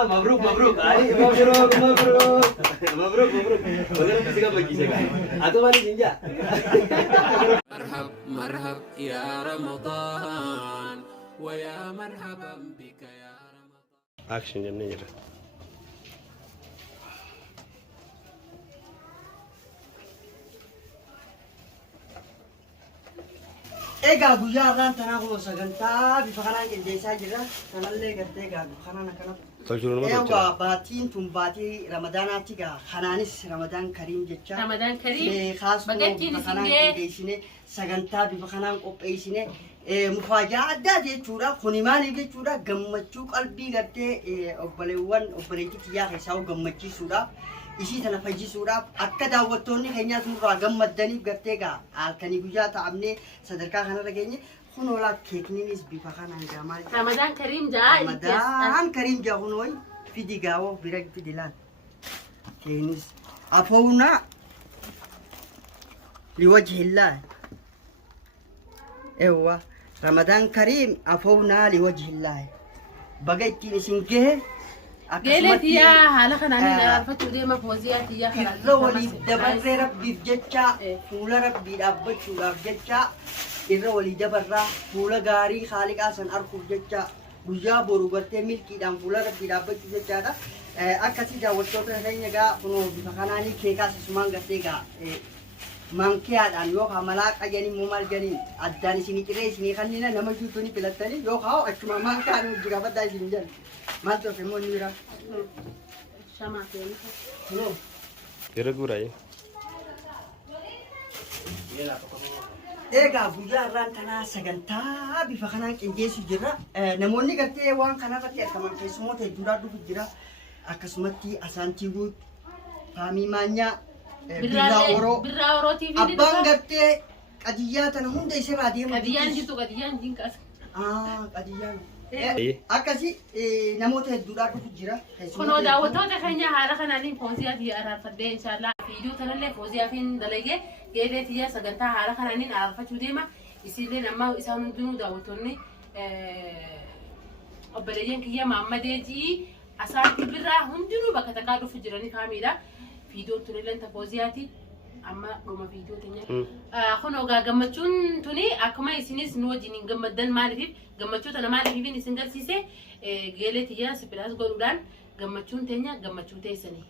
مبروك مبروك مبروك مبروك مبروك مبروك وقرب تسقى بكيسك أتواني سنجا مرحب مرحب يا رمضان ويا مرحبا بك يا رمضان. أكشن جنيه. Egaa guyyaa har'aan tanaa kun sagantaa bifa kanaan qindeessaa jirra. Kanallee gartee egaa bifa kanaan akkana. Tolchuun nama tolcha. Egaa baatiin tun baatii Ramadaanaatti egaa kanaanis Ramadaan Kariim jecha. Ramadaan Kariim. Bifa kanaan qindeessine sagantaa bifa kanaan qopheessine mufaajaa addaa jechuudha. Kuni maaliif jechuudha gammachuu qalbii gartee obboleettii kiyyaa keessaa gammachiisuudhaaf. Ishii tana fayyisuudhaaf akka daawwattoonni keenyaas nurraa gammadaniif gartee egaa halkanii guyyaa taa'amnee sadarkaa kanarra geenye kunoo keekniinis bifa kanaan gaamaal. Ramadaan Kariim jaa. Ramadaan Kariim jaa kunoo fidi gaawoo bira fidi laan. Keeknis afoonaa liwajhillaa. Eewwa Ramadaan Kariim afoonaa liwajhillaa. Baga ittiin isin gahe. Geeletiya haala kanaan arfachuu deema Fooziyaatiya kanaan. Irra waliif dabarree rabbiif jecha fuula rabbii dhaabbachuudhaaf jecha irra walii dabarraa fuula gaarii haaliqaa san arguuf jecha guyyaa boru gartee milkiidhaan fuula rabbii dhaabbachuuf jechaadha. Akkasii daawwattoota keenya egaa kunoo bifa kanaanii keekaas isumaan gartee egaa mankiyaadhaan yookaan malaaqa jedhanii immoo maal jedhaniin addaan isinii ciree isinii kannina nama juutuuni filattanii yookaan achuma mankaan hojii gaafadhaa isin jedhan. Maal ta'e immoo ni jira. Shamaa keenya. Yeroo guuraa. Egaa guyyaa har'aan tanaa sagantaa bifa kanaan qindeessu jirra. Namoonni gartee waan kanarratti argaman keessumoota hedduudhaa dhufu jira. Akkasumatti Asaantii Guut, Faamii Maanyaa, Birraa Oroo. Birraa Oroo TV. Abbaan gartee qadiyyaa tana hunda isirraa deemu. Qadiyyaan jirtu qadiyyaan jinqas. Qadiyyaan. Akkasii namoota hedduudhaa dhufu jira. Kunoo daawwattoota keenya haala kanaaniin Fooziyaatiya araarfadhee inshaallah viidiyoo tanallee Fooziyaafiin dalagee geeleetiya sagantaa haala kanaaniin araarfachuu deema. Isillee amma isaan hundinuu daawwattoonni obboleeyyan kiyya Maammadeetii Asaantii Birraa hundinuu bakka takkaa dhufu jiranii faamiidha. Viidiyoon tunillee ta Fooziyaati. Amma dhuma viidiyoo teenya. Kunoo gammachuun tuni akkuma isinis nu wajjin gammaddan maaliif gammachuu tana maaliif isin garsiise geeleetiya sibiilaas godhuudhaan gammachuun teenya gammachuu teessanii.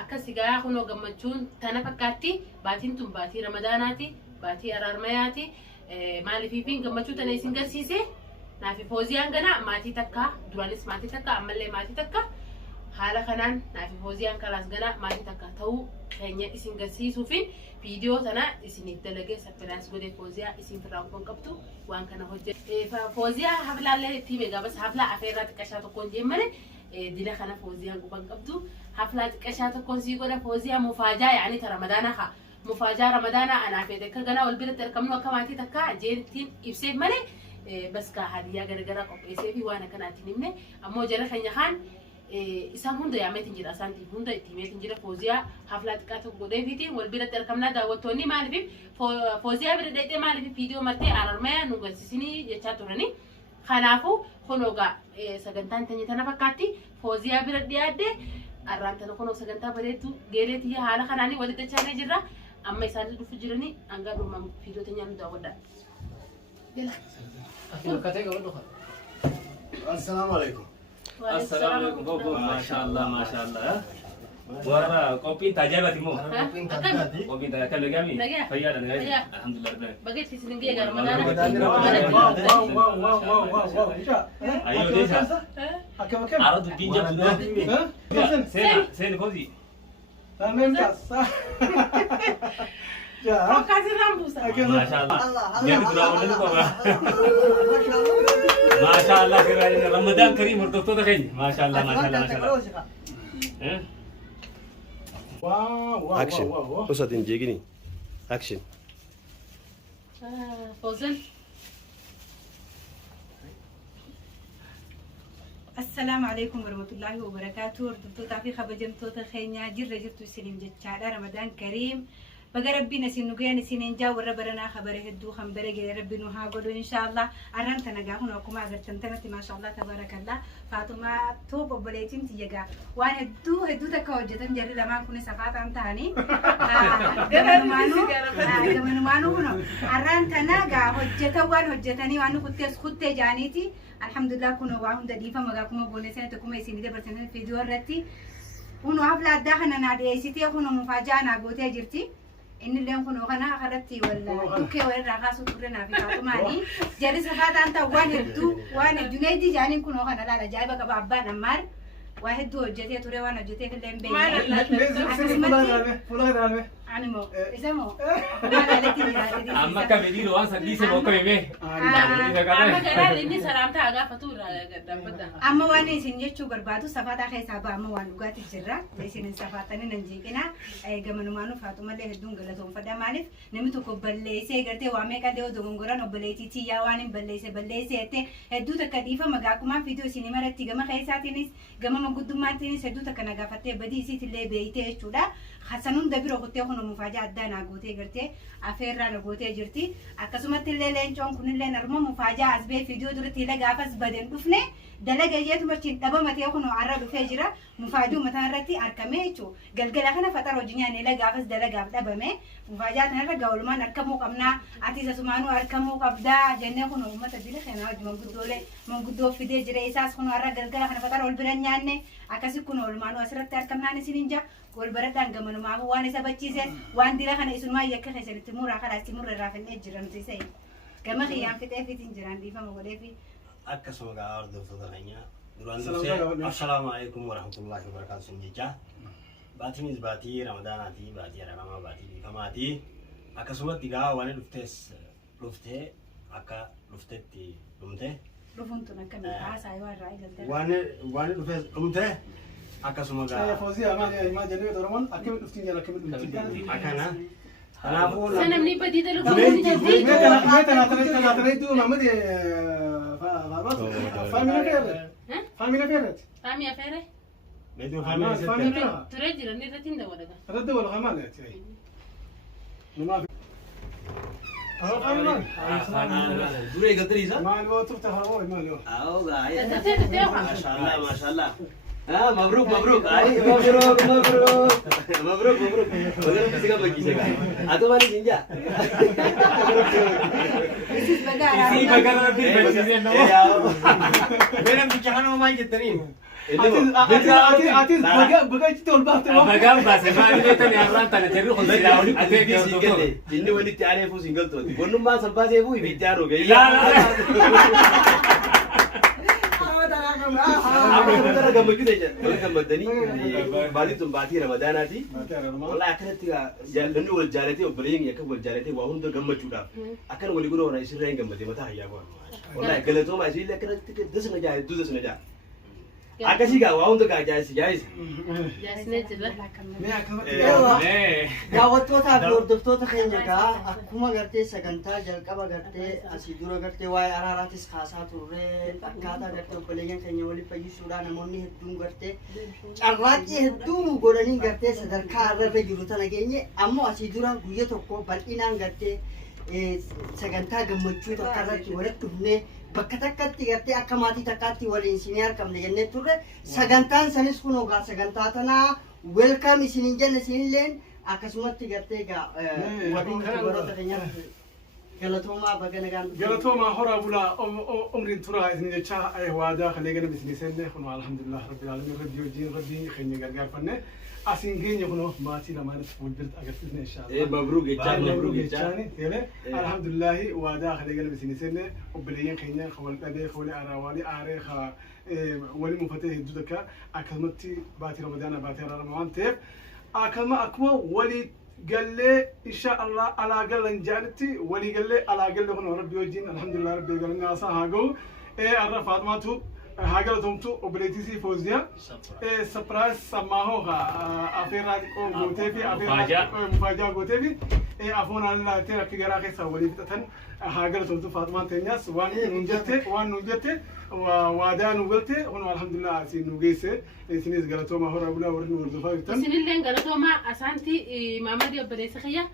Akkasii gaa kunoo gammachuun tana fakkaatti baatiin tun baatii Ramadaanaati baatii Araarmayaati maaliif gammachuu tana isin garsiise naafi Fooziyaan gana maatii takka duraanis maatii takka ammallee maatii takka haala kanaan naafi Fooziyaan kalaas gana maatii takka ta'uu keenya isin garsiisuufin viidiyoo tana isiniif dalagee sapiraas godhee Fooziyaa isin firaan kun qabdu waan kana hojjete. Fooziyaa haflaallee itti beekaa bas haflaa afeerraa xiqqashaa tokkoon jeemmane dila kana Fooziyaan guban qabdu haflaa xiqqashaa tokkoon sii godha Fooziyaa mufaajaa yaani ta Ramadaana haa mufaajaa Ramadaana anaaf akka ganaa wal biratti argamnu akka maatii takka jeettiin ibseef malee bas kaa hadiyyaa garagaraa qopheessee fi waan akkanaatiin himne ammoo jara keenya kaan isaan hunda yaameetiin jira Asaantii hunda itti himeetiin jira Fooziyaa haflaa xiqqaa tokko godheefiitiin wal biratti argamnaa daawwattoonni maaliif Fooziyaa bira dheedhee maaliif viidiyoo martee araarmaya nu garsiisinii jechaa turanii. Kanaafuu kunoogaa sagantaan teenya tana fakkaatti Fooziyaa bira dhiyaadde arraan tana kunoo sagantaa bareedduu geeleetiyya haala kanaanii walitti dachaanee jirra. Amma isaan dhufu jiranii hanga dhuma viidiyoo teenya nu daawwadhaa. السلام عليكم السلام عليكم بابا ما شاء الله ما شاء الله ورا كوبي تجربة مو كوبي تجربة كم لقامي فيا أنا الحمد لله رب بقيت في سنين رمضان. أيوة ليش عرض الدين جاب سين كوزي تمام كاس ما شاء الله ما شاء الله كذا رمضان كريم ورتوتو دخين ما شاء الله ما شاء الله ما شاء الله واو أكشن. قصة جيجني. أكشن. فوزن. السلام عليكم ورحمة الله وبركاته. دكتور تعفي خبجم توتا خينيا جرة جرتو سليم جتشالا رمضان كريم بقى ربي نسين نقيا نسين إنجا وربنا خبره هدو خبره جل ربي نها قدو إن شاء الله أران تنجاهون وكما أقدر تنتمتي ما شاء الله تبارك الله فاطمة توب بليتين تيجا وان هدو تكوجة تنجري لما كنا سفات عن تاني جمن مانو هنا أران تناجا هجة وان هجتني وانو كنت جانيتي الحمد لله كنا وعهم دليفا مجاكم بونسنا تكون يسيني ده برسنة فيديو رتي كنا حفلة داخلنا نادي سيتي كنا مفاجأة نعبوتي جرتي إن اللي كنا خنا خرجتي ولا توكي ولا رخاص وكلنا في فاطماني جالس سفاد أنت وان الجنيدي جاني كنا خنا لا جايبك بابان أمار واحد دو جتي توري وانا جتي في اللي مبين عنمو اسمه أما كمدير وان سديس موكو يمه أما كلام إني سلامت على فطورة أما وانا سنجتشو بربادو سفاتا خيسابا أما وانوغات الجرة ليسين سفاتاني ننجيكنا جمانو مانو فاطمة اللي هدون غلطون فدا مالف نمتو كبليسي غرتي وامي كديو دونغورا نبليتي تيا وانين بليسي اتي هدو تكديفا مغاكما فيديو سينما رتي جما خيساتينيس جما مقدماتينيس هدو تكنغافتي بدي سيت اللي بيتي شودا حسنون دبيرو قتي خنو مفاجأة دانا قوتي غرتي أفيرنا قوتي جرتي أكسمت اللي لينجون كن اللي نرمو مفاجأة أسبي فيديو درتي لقافز بدن دفنه دلقة جيت مرتين دبا متى خنو عرض فجرة مفاجأة مثلا رتي أركميتشو قلقلا خنا فترة وجنياني لقافز دلقة دبا مي مفاجأة نرى قول ما نركمو قمنا عتيسة سمانو أركمو قبدا جنة خنو ما تدري خنا من قدولة من قدو في دي جري إساس خنو عرض قلقلا خنا فترة والبرنياني أكاسي كنو المانو أسرت أركمنا نسينجا والبردان جمانو معه وانا سبتشيزه وان دي لخنا اسمه ما يكره خسر تمر خلاص تمر رافن اجرن تسي كما خيام في تافي تنجران دي فما ولا في أكسو قاعد فضلنا السلام عليكم ورحمة الله وبركاته سمجة باتي ميز باتي رمضان آتي باتي رمضان باتي فماتي أكسو تيجا وانا لفته أكا لفتتي لمته رفنتنا كم عاس أيوة الرأي قلت وانا لفته لمته أكسو يا فوزي ما جنبي درمان أكمل أفتين يلا كمل أكنا أنا أقول سنة مني بدي ده لو متى نتريدو محمد فامينا فيرت فامي أفيره بدو فامينا تريد جرني رتين ده ولا ده رد ولا خمان يا تي ما في دوري قدريزا ما لو تفتح هو ما لو أو غاية ما شاء الله ما شاء الله مبروك مبروك مبروك مبروك مبروك مبروك بغير بسيكا بجي سيكا أتو مالي جنجا إسي بقى ربي بجيزين نو بينام بيجانا وما يجترين أتيز بقى تقول بحث بقى بس ما نيتني أغلان تاني تري خلصي أتي سينجل جنني ولي تعرفوا سينجل توتي بنو ما سباسي أبوي بيتارو لا لا أنا ترى كم كده جا كم بدني بعدين تم بعدين رمضان هذه والله أكنت لأنه والجارتي وبريين يكمل والجارتي وهم ده كم تجودا أكن ولي يقولوا أنا يصير رين كم بدي متى هيا والله قلتهم عايزين لكن دس نجاي دس نجاي أكسي كا وهم ده كاجايز جايز جاسنة جبل daawwattoota fi hordoftoota keenya egaa akkuma gartee sagantaa jalqaba gartee asii dura gartee waa'ee araaraatis kaasaa turre akkaataa gartee obboleeyyan keenya waliin fayyisuudhaan namoonni hedduun gartee carraaqqii hedduu godhanii gartee sadarkaa irra jiru tana geenye ammoo asii dura guyya tokko bal'inaan gartee sagantaa gammachuu tokko irratti walitti dhufnee bakka takkatti gartee akka maatii takkaatti waliin isinii argamne jennee turre sagantaan sanis kun ogaa sagantaa tanaa welcome isinin jenne isinilleen akkasumatti gartee egaa waliin warroota keenyaaf galatoomaa baga nagaan galatoomaa horaa bulaa umriin turaa isin jecha waadaa kan eegana bisnisenne kun alhamdulillah rabbil alamin rabbi wajjin rabbi keenya gargaarfanne asin geenya kuno maatii lamaanif walbirt agarsiisne inshallah مبروك جان مبروك جاني تيله alhamdulillah waadaa kan eegana bisnisenne obboleeyyan keenya khawal dhabee khawal araawali aaree kha wali mufatee hedduu akkasumatti baatii ramadaana baatii ramadan teef akkuma wali galle insha Allah ala gallan jaanti wali galle ala galle kun rabbi wajin alhamdulillah rabbi gallan asa hago arra fatimatu هاجر تومتو وبليتيسي فوزيا سبرايز سماهو أفيرات غوتيفي أفيرات مفاجأة غوتيفي أفون الله ترى في جراحة سوالي فتن هاجر تومتو فاطمة تنياس وان نجته ووادا نقولته هون الحمد لله سين نجيسه سنيس جراتو ما هو ربنا ورن ورزفا فتن سنين لين جراتو ما أسانتي ماما دي أبليس خيا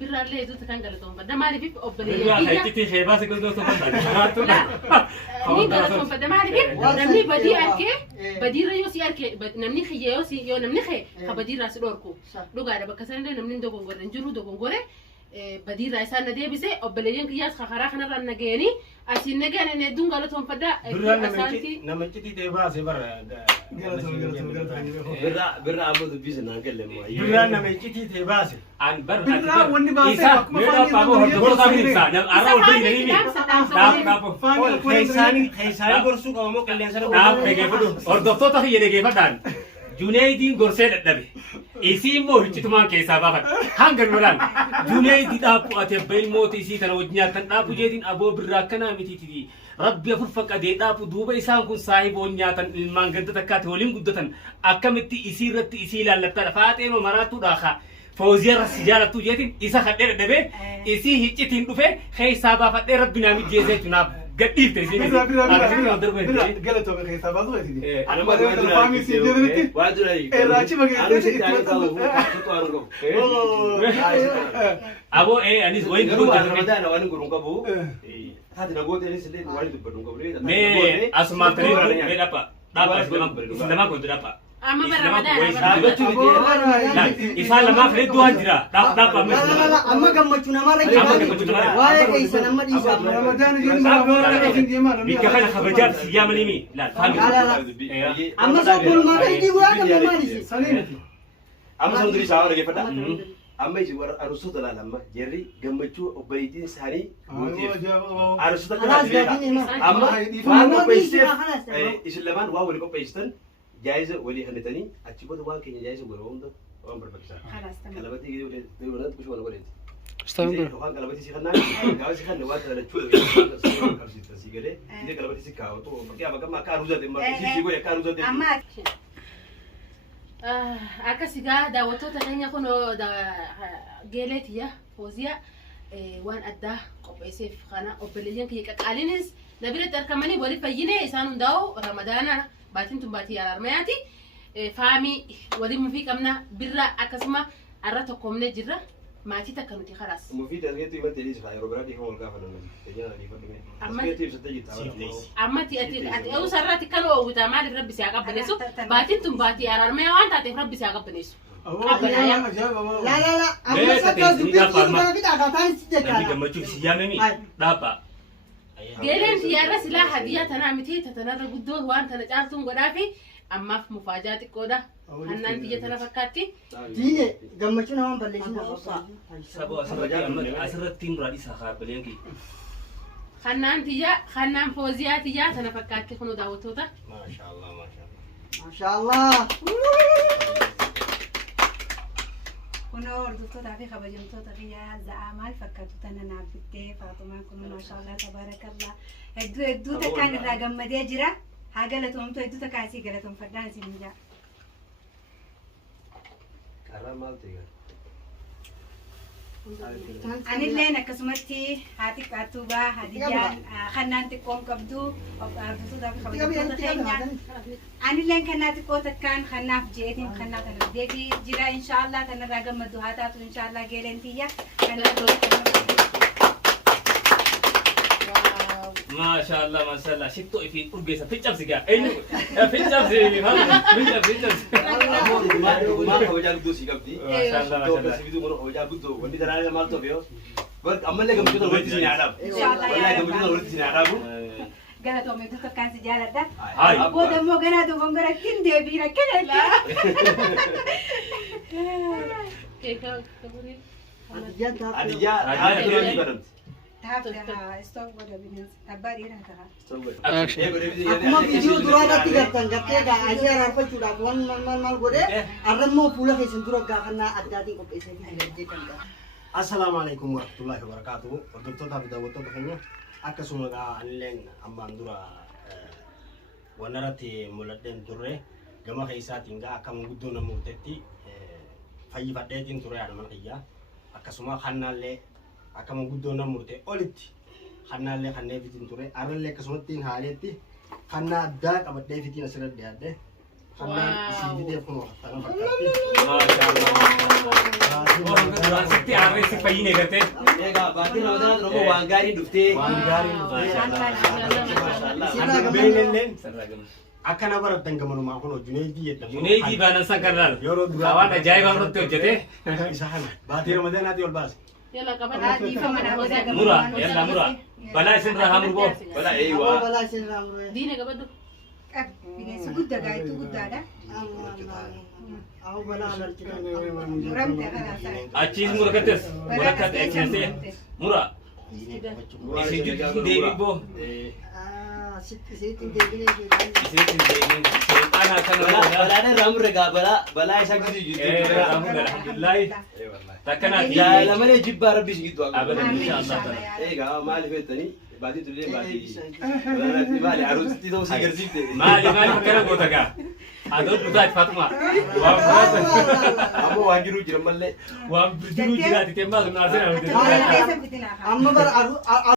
برا اللي يدو تكان جراتو بدا ما لي بيب أبليس برا حيتي خيباس كل دوستو لا ني جراتو بدا ما لي بيب نمني بدي أركي بدي ريوسي أركي نمني خيوسي يو نمني خي خبدي راس دوركو لو قاعدة بكسرين نمني دوغون غوري نجرو دوغون غوري بدي رئيسان ندي بسه أبليين كياس خخرا خنا ران نجاني أسين نجاني ندون قالتهم فدا أسانتي نمشي تيبا سبر برا أبو دبيس نانكلم برا نمشي تيبا سه عن برا برا وني باسه إيسا ميدا بابو هردور كامل إنسان أراو بيجي نيمي ناب خيساني برسو كمو كلين سر ناب نجيبلو هردوفتو تخي نجيبلان جونيدين غرسل النبي إيسي مو هجتمان كيسا بافن هنگر ملان جونيدين أبو أتبين موت إيسي تنوجنيا كن أبو جيدين أبو براكنا متيتي ربي أفرفق أدين أبو دوبا إسان كن صاحب ونياتن المان قد تكات هولين قدتن أكمتي إيسي رت إيسي لالتا فاتين ومراتو داخا فوزيا رسجالة توجيتين إيسا خدر النبي إيسي هجتين دفع خيسا بافن ربنا مجيزي تناب قديف تزيني قالت هو بخير سبعة ضوئتي أنا ما أدري فامي سيدرتي وادري راجي أبو إيه أنيس وين نقول تروح رمضان وأنا نقول كابو هذا نقول أنيس اللي وايد بدون كابو مي أسمع تريد مي دابا دابا إسلام كنت دابا أما برمضان لا إسلام ما فريد دوان جرا دابا لا لا لا أما كم مجنون ما رجع واي كيسان أما ديسا رمضان جيل ما بيكفي خبرجات سيام ليمي لا أما سبول ما رجع ويا كم ما ديسي سليم أما سندري ساور لagi pada أما يجي ورا أرسل تلا لما جري جمعتو وبيتين ساري أرسل تلا أما فانا بيستر إسلام واو اللي بيستر جايزة ولي هنتاني أتشوفه واقع كي جايزة وراهم ده وراهم بربكسا خلاص تمام kalau berarti gitu udah dari mana tuh cuma boleh استنى kalau berarti sih karena kalau sih kan lewat ada cuy kalau sih gede jadi kalau berarti sih kau tuh pakai apa kan maka harus ada sih gue ya harus ada أما akkasigaa daawwattoota keenya kunoo geeleetiya fooziya waan addaa qopheesseef kana obboleeyyan kiyya qaqqaaliinis na biratti argamanii wali fayyine isaan hundaa'u ramadaana baatiin tun baatii araarmayaati faamii waliin mufii qabna birra akkasuma arra tokkomne jirra maatii takka nuti karaas. Mufii dargeetu ima teelis faa yeroo biraa dhiifama wal gaafa namni tajaajila dhiifame. Askeetii ibsattee jirta. Amma ati ewu sarraati kan oowwita maaliif rabbi si haa qabbaneessu baatiin tun baatii araarmaya waan taateef rabbi si haa qabbaneessu. لا لا لا أما سكوا دبي كذا كذا كاتان سجدا Namni gammachuuf si yaamemi dhaabba. Geeleen xiyyaarra silaa hadiyyaa tanaa miti tatanarra guddoo waan tana caaltuun godhaafi ammaaf mufaajaa xiqqoodha. Hannaan xiyya tana fakkaatti. دينه جمعتنا هم بلشنا Sabo asirratti muraa dhiisaa kaabbileen kiyya. Hannaan fooziyaa xiyyaa tana fakkaatti kunoo daawwattoota. Maashaallah maashaallah. ما شاء الله كنا وردتوتا في خبجمتوتا فيها زعامال فكرتوتا نابتة فاطمة كنا ما شاء الله تبارك الله هدو تكان الرقم مدي جرا هاقلتهم تو هدو تكاسي قلتهم فردان سنجا Karena mal tiga. أنا اللي نكسمتي هاتي كاتوبا هديان خنان تقوم كبدو وردتوتا في خبجمتوتا فيها أنا اللي كانت قوتك كان خناف جيتين خناف الديجي جرا إن شاء الله تنا رقم مدوهاتات إن شاء الله جيلنتيا ما شاء الله شتو في أرجيسا في جبس كيا إنه في جبس في جبس Mal kau jalan tu sih kapti. ما شاء الله Tuh kasih itu mau kau jalan tu. Wanita darahnya mal tuh yo. Buat amal lagi kamu tuh berarti sini ada. Wallahi kamu tuh berarti sini ada bu. قالتهم يدوتو كان سجالة ده هاي بودا مو قنادو بنقرا كندي بينا كده لا Adija, ada tu lagi kan? تهافت ستوب ولا بينز تبادي هنا تها أكما فيديو درا كتير كتان كتير كأجي أرفع شودا wan mal gode arremo pula ke senduro gakana adati ko pese di kanda Assalamualaikum warahmatullahi wabarakatuh. Waktu itu tapi dapat tuh kayaknya aku semua kan leng ambandura wanarratti mul'adheen turre gama keessaatiin gaa akka manguddoo nama murteetti fayyifadheetiin ture haadha mana kiyyaa akkasuma kannaallee akka manguddoo nama murtee olitti kannaallee kanneefitiin ture arrallee akkasumattiin haaleetti kannaa addaa qabadheefitiin asirra dhiyaadhe kannaan isiifitee kun waxtana Duraan sitti aarree si fayyine gartee. Egaa baatiin Ramadaan roba waan gaarii dhuftee. waan gaarii Maashaallah. beelelleen akkana barattan gamanumaa kun Junaydii jedhamu. Junaydii baanan san karraal. Yeroo duraa Waan ajaa'ibaa irratti hojjete. isa kana baatii Ramadaanaatti ol baase. Yalla qaban. dhiifama nama isaa Mura, yalla mura. Balaa isin irraa haa murgoo. Balaa Amma eeywaa. balaa isinirraa muree. Diina qabaddu. bineensi guddaa gaaytuu guddaadha. Amma balaa alarchita. Muramte kanaasaa. Achiis mura kattes. Mura katte eegsisee. Mura. Isin jirtu deebii boo. Isitti deebinee jedhaan. Isin deebii. Seexaan akkana godha. Balaadhaan raamurre gaa balaa isaa gidduu jirti. Alhamdulillahi. Takkanaati. Jaala malee jibbaa rabbi si gidduu akka. Abadan inshallah. Egaa maaliif jettanii baatii tullee baatii maali aruusitti ta'uu si agarsiifte. Maali akkana goota gaa. Adoon dhutaati Fatuma. Waan furaatan. Ammoo waan jiru jira malee. Waan jiruu jiraati temmaa sun arsena. Amma Amma bara